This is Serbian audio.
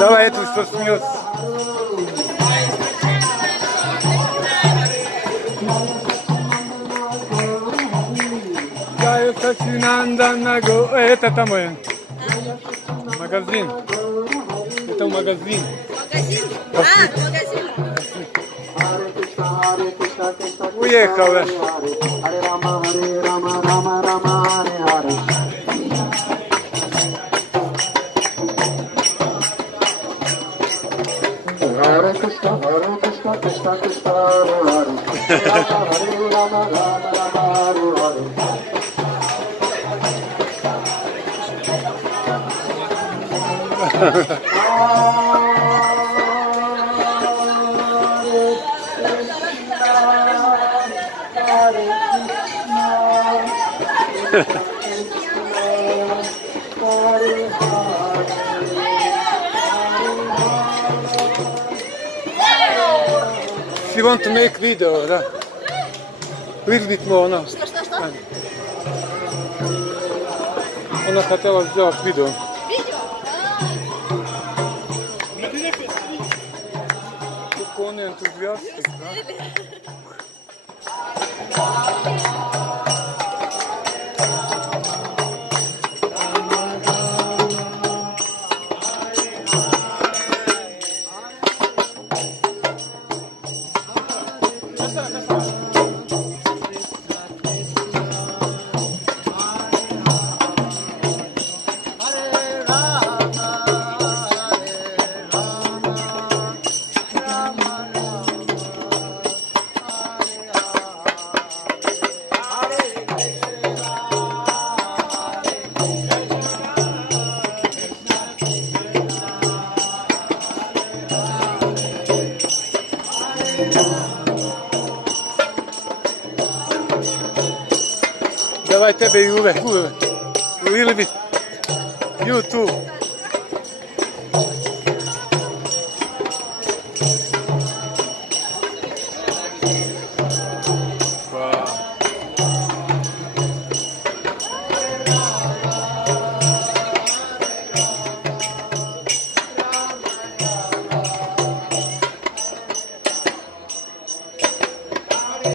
Давай эту, что смеется. Это там магазин. Это магазин. Магазин? Магазин. Уехала. Hare Krishna, Krishna Krishna, Hare Hare, Hare Rama, Rama Rama, Hare Hare. She want to make video, да? Little bit more, no? Что? Она хотела сделать видео. Видео? Он энтузиастик, да? Давай тебе и Уве. Или би. YouTube.